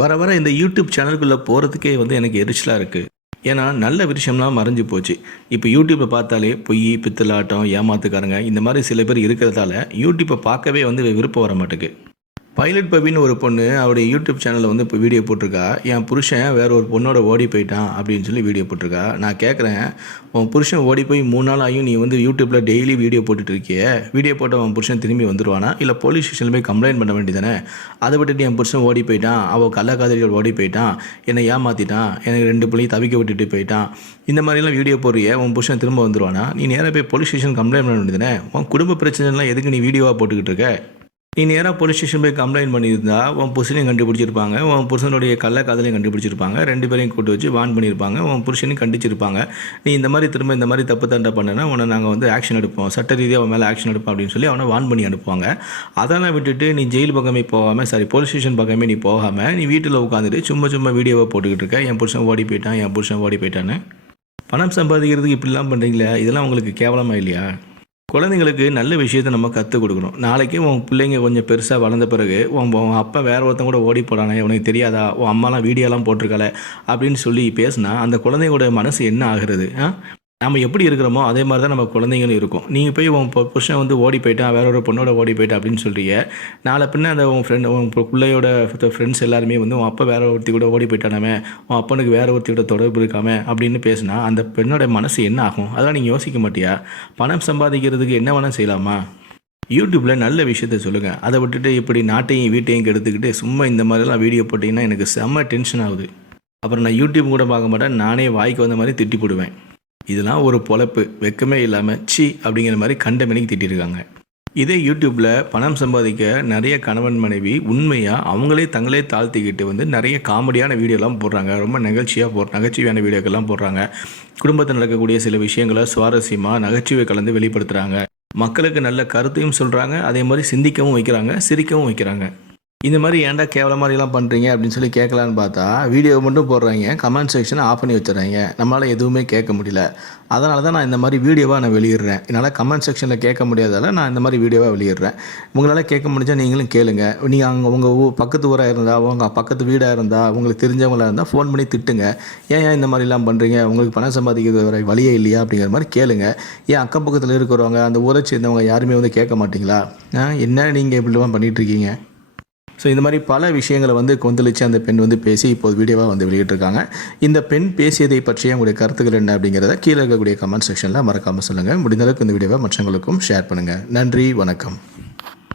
வர வர இந்த யூடியூப் சேனலுக்குள்ளே போகிறதுக்கே வந்து எனக்கு எரிச்சலாக இருக்குது ஏன்னா நல்ல விஷயம்லாம் மறைஞ்சு போச்சு. இப்போ யூடியூப்பை பார்த்தாலே பொய் பித்தலாட்டம் ஏமாத்துக்காரங்க இந்த மாதிரி சில பேர் இருக்கிறதால யூடியூப்பை பார்க்கவே வந்து விருப்பம் வர மாட்டேங்குது பைலட் பபின்னு ஒரு பொண்ணு அவருடைய யூடியூப் சேனலில் வந்து இப்போ வீடியோ போட்டிருக்கா. என் புருஷன் வேற ஒரு பொண்ணோட ஓடி போயிட்டான் அப்படின்னு சொல்லி வீடியோ போட்டிருக்கா. நான் கேட்குறேன் உன் புருஷன் ஓடி போய் மூணு நாள் ஆகியும் நீ வந்து யூடியூப்பில் டெய்லி வீடியோ போட்டுட்டு இருக்கியே. வீடியோ போட்ட உன் புருஷன் திரும்பி வந்துடுவானா இல்லை போலீஸ் ஸ்டேஷனில் போய் கம்ப்ளைண்ட் பண்ண வேண்டியதானே அதை விட்டுட்டு என் புருஷன் ஓடி போயிட்டான். அவள் கள்ளக்காதலிகள் ஓடி போயிட்டான். என்னை ஏமாற்றிட்டான் எனக்கு ரெண்டு பிள்ளையும் தவிக்க விட்டுட்டு போயிட்டான். இந்த மாதிரிலாம் வீடியோ போடுறிய. உன் புருஷன் திரும்ப வந்துடுவானா நீ நேராக போய் போலீஸ் ஸ்டேஷன் கம்ப்ளைண்ட் பண்ண வேண்டியதானே உன் குடும்ப பிரச்சனைலாம் எதுக்கு நீ வீடியோவாக போட்டுக்கிட்டு இருக்க? நீ நேராக போலீஸ் ஸ்டேஷன் போய் கம்ப்ளைண்ட் பண்ணியிருந்தா உன் புருஷனையும் கண்டுபிடிச்சிருப்பாங்க. உன் புருஷனுடைய கள்ள காதலையும் கண்டுபிடிச்சிருப்பாங்க. ரெண்டு பேரையும் கூட்டு வச்சு வான் பண்ணியிருப்பாங்க. உன் புருஷனையும் கண்டிச்சிருப்பாங்க. நீ இந்த மாதிரி திரும்ப இந்த மாதிரி தப்பு தண்டை பண்ணனா உன்னை நாங்கள் வந்து ஆக்ஷன் எடுப்போம். சட்ட ரீதியாக அவன் மேலே ஆக்ஷன் எடுப்போம் அப்படின்னு சொல்லி அவனை வான் பண்ணி அனுப்புவாங்க. அதெல்லாம் விட்டுட்டு நீ ஜெயில் பக்கமே போகாமல் சாரி போலீஸ் ஸ்டேஷன் பக்கமே நீ போகாமல் நீ வீட்டில் உட்காந்துட்டு சும்மா சும்மா வீடியோவை போட்டுக்கிட்டு இருக்க. என் புருஷன் ஓடி போயிட்டான் என் புருஷன் ஓடி போயிட்டான்னு. பணம் சம்பாதிக்கிறதுக்கு இப்படிலாம் பண்ணுறீங்களே இதெல்லாம் உங்களுக்கு கேவலமாக இல்லையா? குழந்தைங்களுக்கு நல்ல விஷயத்தை நம்ம கற்றுக் கொடுக்கணும். நாளைக்கு உன் பிள்ளைங்க கொஞ்சம் பெருசாக வளர்ந்த பிறகு உன் உன் அப்பா வேற ஒருத்தன் கூட ஓடி போடானே உனக்கு தெரியாதா? உன் அம்மாலாம் வீடியோலாம் போட்டிருக்கல அப்படின்னு சொல்லி பேசினா அந்த குழந்தைங்களோட மனசு என்ன ஆகிறது? ஆ? நம்ம எப்படி இருக்கிறோமோ அதே மாதிரி தான் நம்ம குழந்தைங்களும் இருக்கும். நீங்கள் போய் உன் புருஷன் வந்து ஓடி போயிட்டான் வேற ஒரு பொண்ணோட ஓடி போயிட்டான் அப்படின்னு சொல்கிறீங்க நாளை பின்ன அந்த உன் ஃப்ரெண்ட் உன் பிள்ளையோட ஃப்ரெண்ட்ஸ் எல்லாருமே வந்து உன் அப்பா வேற ஒருத்தி கூட ஓடி போயிட்டானாமே உன் அப்பனுக்கு வேற ஒருத்தியோட தொடர்பு இருக்காமே அப்படின்னு பேசினா அந்த பெண்ணோட மனசு என்ன ஆகும்? அதெல்லாம் நீங்கள் யோசிக்க மாட்டியா? பணம் சம்பாதிக்கிறதுக்கு என்ன வேணால் செய்யலாமா? யூடியூப்பில் நல்ல விஷயத்த சொல்லுங்கள் அதை விட்டுட்டு இப்படி நாட்டையும் வீட்டையும் கெடுத்துக்கிட்டு சும்மா இந்த மாதிரிலாம் வீடியோ போட்டிங்கன்னா எனக்கு செம்ம டென்ஷன் ஆகுது. அப்புறம் நான் யூடியூப் கூட பார்க்க மாட்டேன். நானே வாய்க்கு வந்த மாதிரி திட்டி போடுவேன். இதெல்லாம் ஒரு பொழப்பு வெக்கமே இல்லாமல் சி அப்படிங்கிற மாதிரி கண்ட மணிக்கு திட்டிருக்காங்க. இதே யூடியூப்பில் பணம் சம்பாதிக்க நிறைய கணவன் மனைவி உண்மையாக அவங்களே தங்களே தாழ்த்திக்கிட்டு வந்து நிறைய காமெடியான வீடியோலாம் போடுறாங்க. ரொம்ப நகைச்சியாக போ நகைச்சுவையான வீடியோக்கெல்லாம் போடுறாங்க. குடும்பத்தில் நடக்கக்கூடிய சில விஷயங்களை சுவாரஸ்யமாக நகைச்சுவை கலந்து வெளிப்படுத்துகிறாங்க மக்களுக்கு நல்ல கருத்தையும் சொல்கிறாங்க அதே மாதிரி சிந்திக்கவும் வைக்கிறாங்க சிரிக்கவும் வைக்கிறாங்க. இந்த மாதிரி ஏன்டா கேவல மாதிரிலாம் பண்ணுறீங்க அப்படின்னு சொல்லி கேட்கலான்னு பார்த்தா வீடியோ மட்டும் போடுறாங்க. கமெண்ட் செக்ஷனை ஆஃப் பண்ணி வச்சுறாங்க நம்மளால் எதுவுமே கேட்க முடியல. அதனால தான் நான் இந்த மாதிரி வீடியோவாக நான் வெளியிடுறேன். என்னால் கமெண்ட் செக்ஷனில் கேட்க முடியாதால நான் இந்த மாதிரி வீடியோவாக வெளியிடுறேன். உங்களால் கேட்க முடிஞ்சால் நீங்களும் கேளுங்க. நீங்கள் அங்கே உங்கள் ஊ பக்கத்து ஊராக இருந்தால் உங்கள் பக்கத்து வீடாக இருந்தால் உங்களுக்கு தெரிஞ்சவங்களாக இருந்தால் ஃபோன் பண்ணி திட்டுங்க. ஏன் ஏன் இந்த மாதிரிலாம் பண்ணுறீங்க உங்களுக்கு பணம் சம்பாதிக்கிறது வர வழியே இல்லையா அப்படிங்கிற மாதிரி கேளுங்க. ஏன் அக்கம் பக்கத்தில் இருக்கிறவங்க அந்த ஊரை சேர்ந்தவங்க யாருமே வந்து கேட்க மாட்டிங்களா? என்ன நீங்கள் இப்படிலாம் பண்ணிகிட்ருக்கீங்க ஸோ இந்த மாதிரி பல விஷயங்களை வந்து கொந்தளிச்சு அந்த பெண் வந்து பேசி இப்போது வீடியோவாக வந்து வெளியிட்டிருக்காங்க. இந்த பெண் பேசியதை பற்றிய உங்களுடைய கருத்துக்கள் என்ன அப்படிங்கிறத கீழே இருக்கக்கூடிய கமெண்ட் செக்ஷனில் மறக்காமல் சொல்லுங்கள் முடிந்தளவுக்கு இந்த வீடியோவை மற்றவங்களுக்கும் ஷேர் பண்ணுங்கள் நன்றி வணக்கம்.